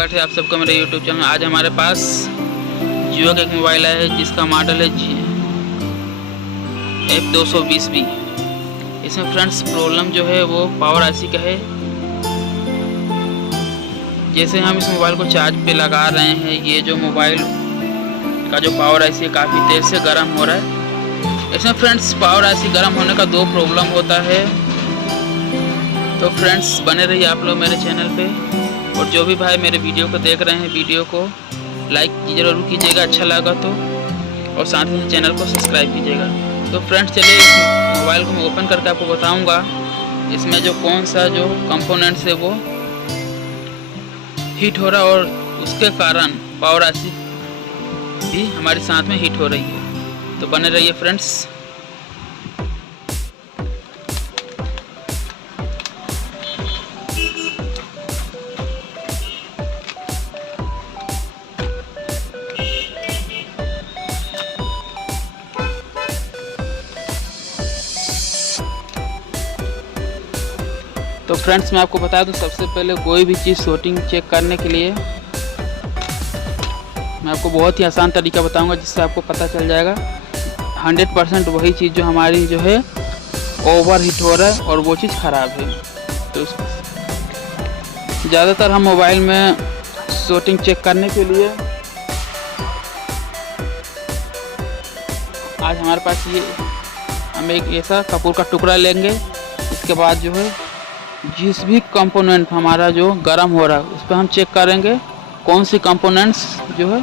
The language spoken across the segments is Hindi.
स्वागत है आप सबका मेरे YouTube चैनल। आज हमारे पास जियो का एक मोबाइल है जिसका मॉडल है F220B। इसमें फ्रेंड्स प्रॉब्लम जो है वो पावर आईसी का है। जैसे हम इस मोबाइल को चार्ज पे लगा रहे हैं, ये जो मोबाइल का जो पावर आईसी है काफ़ी तेज़ से गर्म हो रहा है। इसमें फ्रेंड्स पावर आईसी गर्म होने का दो प्रॉब्लम होता है। तो फ्रेंड्स बने रहिए आप लोग मेरे चैनल पे, और जो भी भाई मेरे वीडियो को देख रहे हैं वीडियो को लाइक ज़रूर कीजिएगा अच्छा लगा तो, और साथ ही चैनल को सब्सक्राइब कीजिएगा। तो फ्रेंड्स चलिए इस मोबाइल को मैं ओपन करके आपको बताऊंगा इसमें जो कौन सा जो कंपोनेंट्स है वो हीट हो रहा है, और उसके कारण पावर आईसी भी हमारे साथ में हीट हो रही है। तो बने रहिए फ्रेंड्स। तो फ्रेंड्स मैं आपको बता दूं, सबसे पहले कोई भी चीज़ शूटिंग चेक करने के लिए मैं आपको बहुत ही आसान तरीका बताऊंगा जिससे आपको पता चल जाएगा 100% वही चीज़ जो हमारी जो है ओवर हीट हो रहा है और वो चीज़ ख़राब है। तो ज़्यादातर हम मोबाइल में शूटिंग चेक करने के लिए आज हमारे पास ये हम एक ऐसा कपूर का टुकड़ा लेंगे। इसके बाद जो है जिस भी कंपोनेंट हमारा जो गर्म हो रहा है उस पर हम चेक करेंगे कौन सी कंपोनेंट्स जो है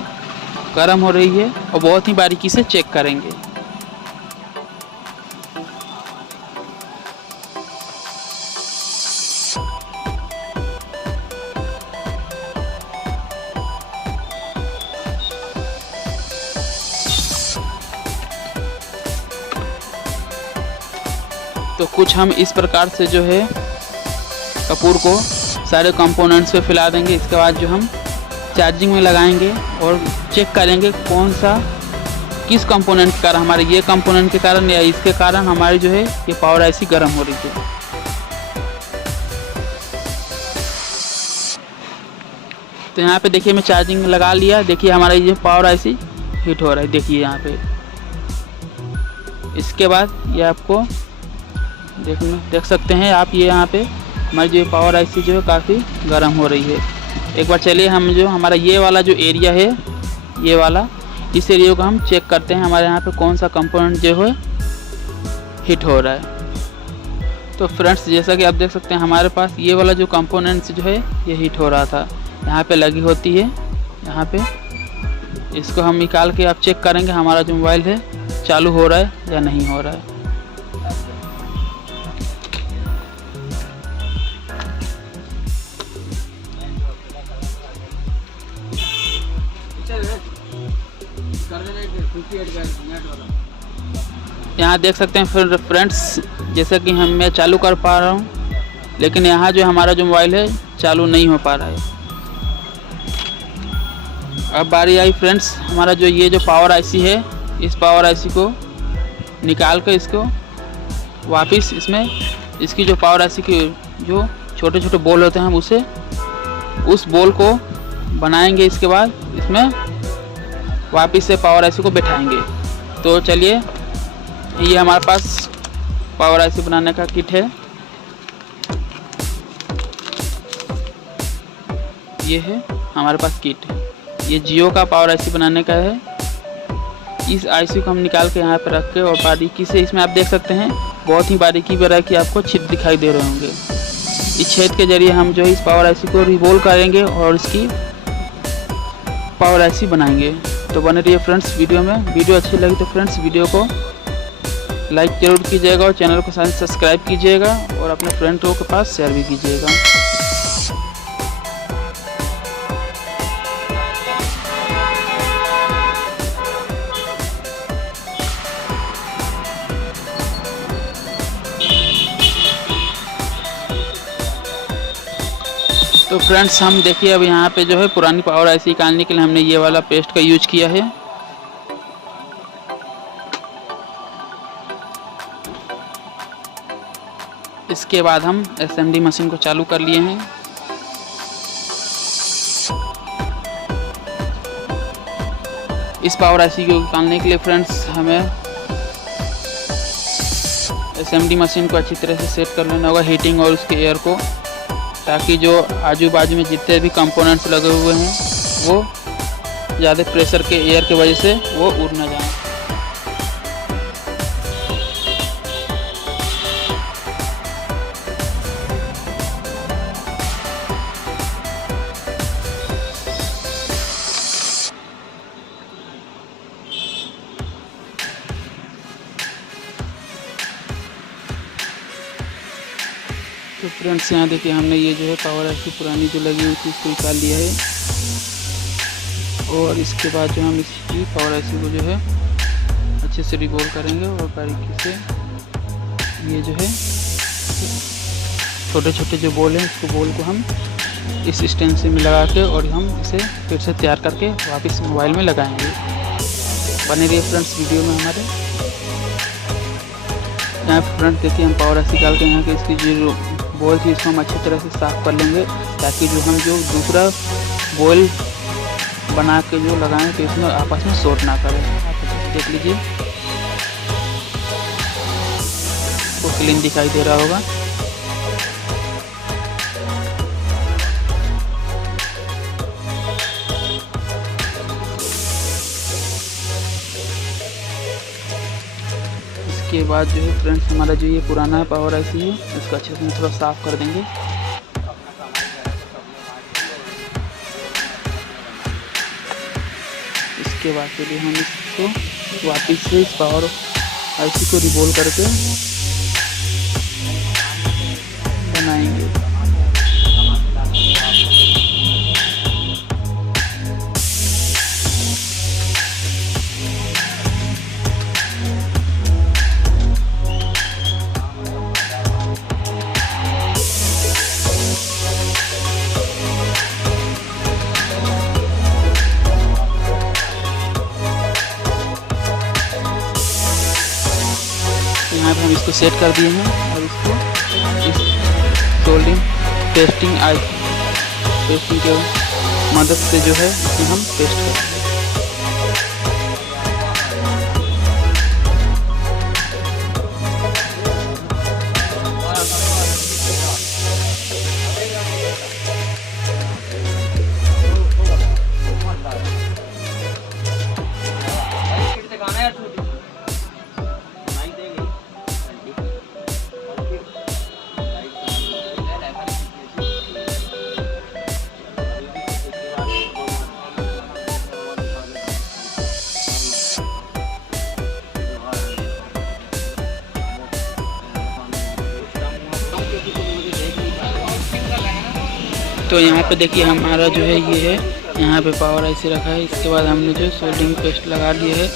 गर्म हो रही है, और बहुत ही बारीकी से चेक करेंगे। तो कुछ हम इस प्रकार से जो है कपूर को सारे कंपोनेंट्स पे फैला देंगे। इसके बाद जो हम चार्जिंग में लगाएंगे और चेक करेंगे कौन सा किस कंपोनेंट के कारण, हमारे ये कंपोनेंट के कारण या इसके कारण हमारी जो है ये पावर आईसी गर्म हो रही है। तो यहाँ पे देखिए मैं चार्जिंग में लगा लिया, देखिए हमारा ये पावर आईसी हीट हो रहा है, देखिए यहाँ पे। इसके बाद ये आपको देख सकते हैं आप, ये यहाँ पे हमारी जो पावर आईसी जो है काफ़ी गर्म हो रही है। एक बार चलिए हम जो हमारा ये वाला जो एरिया है, ये वाला इस एरिया को हम चेक करते हैं हमारे यहाँ पे कौन सा कंपोनेंट जो है हीट हो रहा है। तो फ्रेंड्स जैसा कि आप देख सकते हैं हमारे पास ये वाला जो कंपोनेंट्स जो है ये हीट हो रहा था, यहाँ पे लगी होती है यहाँ पे। इसको हम निकाल के आप चेक करेंगे हमारा जो मोबाइल है चालू हो रहा है या नहीं हो रहा है। यहाँ देख सकते हैं फ्रेंड्स, जैसे कि मैं चालू कर पा रहा हूँ, लेकिन यहाँ जो हमारा जो मोबाइल है चालू नहीं हो पा रहा है। अब बारी आई फ्रेंड्स, हमारा जो ये जो पावर आईसी है, इस पावर आईसी को निकाल कर इसको वापस इसमें इसकी जो पावर आईसी की जो छोटे छोटे बॉल होते हैं हम उसे उस बॉल को बनाएंगे। इसके बाद इसमें वापस से पावर आईसी को बैठाएंगे। तो चलिए ये हमारे पास पावर आईसी बनाने का किट है, ये है हमारे पास किट। ये जियो का पावर आईसी बनाने का है। इस आईसी को हम निकाल के यहाँ पर रख के और बारीकी से इसमें आप देख सकते हैं बहुत ही बारीकी की आपको छेद दिखाई दे रहे होंगे। इस छेद के जरिए हम जो है इस पावर आईसी को रिवॉल्व करेंगे और इसकी पावर आईसी बनाएंगे। तो बने रहिए फ्रेंड्स वीडियो में। वीडियो अच्छी लगी तो फ्रेंड्स वीडियो को लाइक जरूर कीजिएगा और चैनल को सब्सक्राइब कीजिएगा और अपने फ्रेंडों के पास शेयर भी कीजिएगा। तो फ्रेंड्स हम देखिए अब यहाँ पे जो है पुरानी पावर आईसी निकालने के लिए हमने ये वाला पेस्ट का यूज किया है। इसके बाद हम एसएमडी मशीन को चालू कर लिए हैं। इस पावर आईसी को निकालने के लिए फ्रेंड्स हमें एसएमडी मशीन को अच्छी तरह से सेट कर लेना होगा, हीटिंग और उसके एयर को, ताकि जो आजू बाजू में जितने भी कंपोनेंट्स लगे हुए हैं वो ज़्यादा प्रेशर के एयर की वजह से वो उड़ ना जाए। तो फ्रेंड्स यहाँ देखिए हमने ये जो है पावर आईसी पुरानी जो लगी हुई थी इसको निकाल लिया है, और इसके बाद जो हम इसकी पावर आईसी को जो है अच्छे से रिवॉल्व करेंगे और बारीकी से ये जो है छोटे छोटे जो बॉल हैं इसको बॉल को हम इस स्टैंड से में लगा के और हम इसे फिर से तैयार करके वापस मोबाइल में लगाएंगे। बने रहिए फ्रेंड्स वीडियो में हमारे। यहाँ फ्रेंड्स देखिए हम पावर आईसी निकाल के यहाँ के इसकी जो बॉल थी इसको हम अच्छी तरह से साफ़ कर लेंगे, ताकि जो हम जो दूसरा बॉल बना के जो लगाएं तो इसमें आपस में शॉर्ट ना करें। आप देख लीजिए तो क्लीन दिखाई दे रहा होगा। इसके बाद जो है फ्रेंड्स हमारा जो ये पुराना पावर आईसी है इसको अच्छे से थोड़ा साफ़ कर देंगे। इसके बाद चलिए हम इसको वापस से इस पावर आईसी को रिवॉल्व करके बनाएंगे। यहाँ पर हम इसको सेट कर दिए हैं और इसको इस सोल्डिंग पेस्टिंग के मदद से जो है इसमें हम पेस्ट करेंगे। तो यहाँ पे देखिए हमारा जो है ये है, यहाँ पे पावर आईसी रखा है। इसके बाद हमने जो सोल्डिंग पेस्ट लगा लिए है,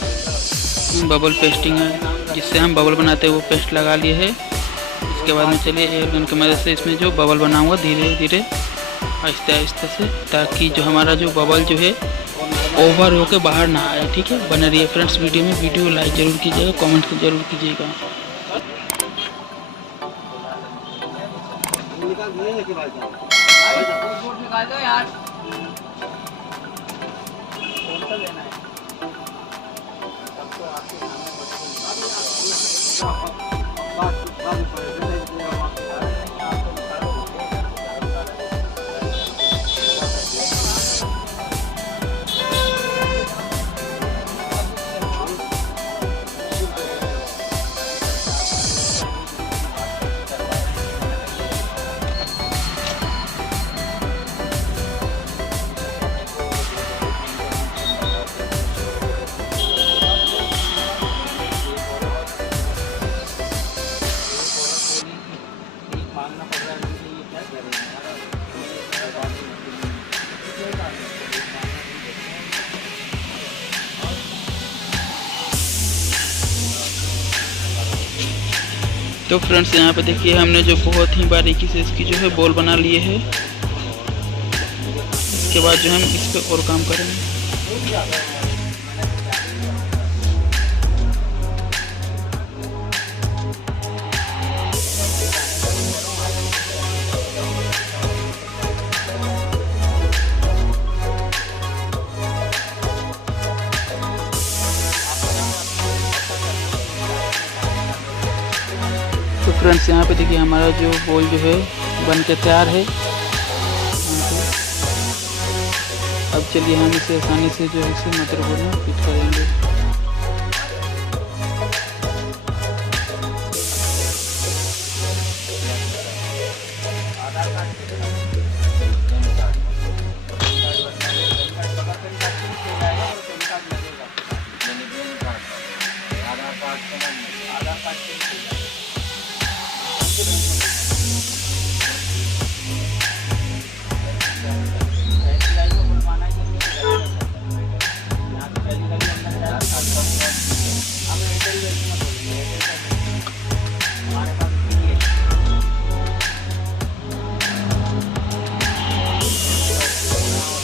बबल पेस्टिंग है जिससे हम बबल बनाते हैं वो पेस्ट लगा लिए है। इसके बाद में चलिए एयर गन की मदद से इसमें जो बबल बनाऊंगा धीरे धीरे आहिस्ते आहिस्ते से, ताकि जो हमारा जो बबल जो है ओवर होके बाहर ना आए। ठीक है, बने रहिए फ्रेंड्स वीडियो में। वीडियो लाइक जरूर कीजिएगा, कमेंट जरूर कीजिएगा। तो फ्रेंड्स यहाँ पे देखिए हमने जो बहुत ही बारीकी से इसकी जो है बॉल बना लिए है। इसके बाद जो हम इस पे और काम करेंगे। तो फ्रेंड्स यहाँ पे देखिए हमारा जो बॉल जो है बन के तैयार है। अब चलिए हम इसे आसानी से जो है इसे मदरबोर्ड में फिट करेंगे।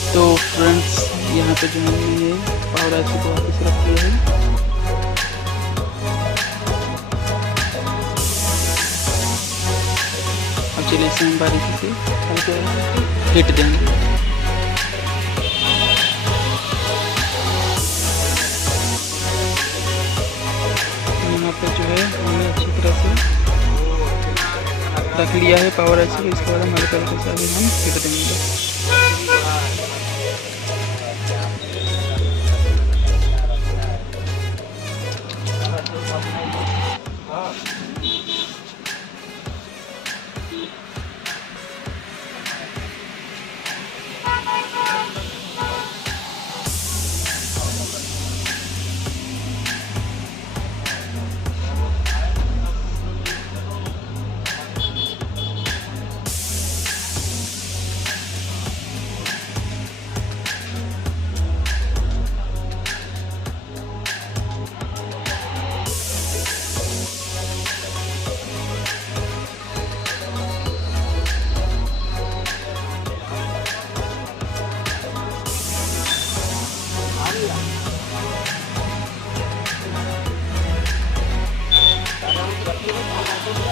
तो फ्रेंड्स यहाँ पे जो हमने ये पावर आईसी को वापस रख दिया है। अब चलिए इसे हम बारीकी से हल्का हिट देंगे। यहाँ पे जो है हमने अच्छी तरह से रख लिया है पावर आईसी को। इसके बाद हम हल्का हल्का से अभी हम हिट देंगे।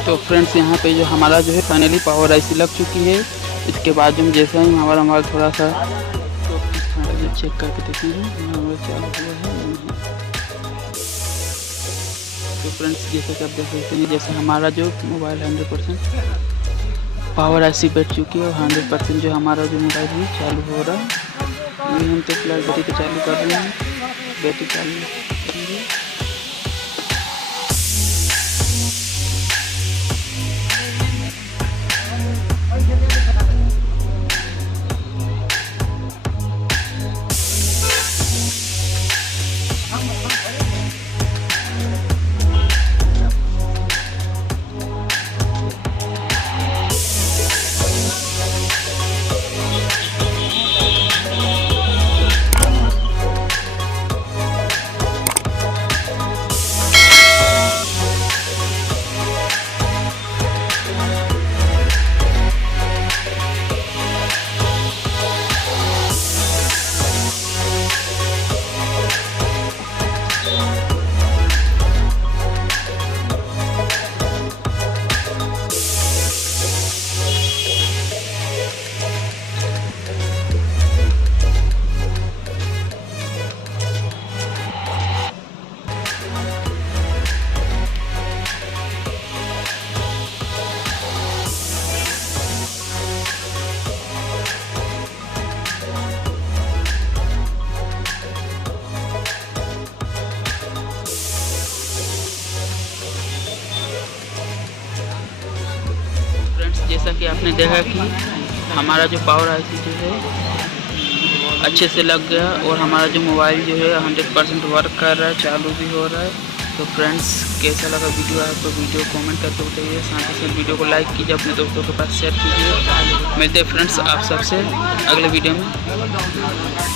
तो फ्रेंड्स यहाँ पे जो हमारा जो है फाइनली पावर आईसी लग चुकी है। इसके बाद जो जैसा ही हमारा मोबाइल थोड़ा सा तो चेक करके देखेंगे मोबाइल चालू हुआ है या नहीं। तो फ्रेंड्स जैसे कि आप देख सकते हैं जैसे हमारा जो मोबाइल 100% पावर आईसी बैठ चुकी है और 100% जो हमारा जो मोबाइल है चालू हो रहा है। अभी हम तो फिलहाल बैटरी पे चालू कर रहे हैं। बैटरी चालू करेंगे। जैसा कि आपने देखा कि हमारा जो पावर आईसी जो है अच्छे से लग गया और हमारा जो मोबाइल जो है 100% वर्क कर रहा है, चालू भी हो रहा है। तो फ्रेंड्स कैसा लगा वीडियो आपको, वीडियो कमेंट करके बताइए। साथ ही साथ वीडियो को लाइक कीजिए, अपने दोस्तों के पास शेयर कीजिए। मिलते हैं फ्रेंड्स आप सबसे अगले वीडियो में।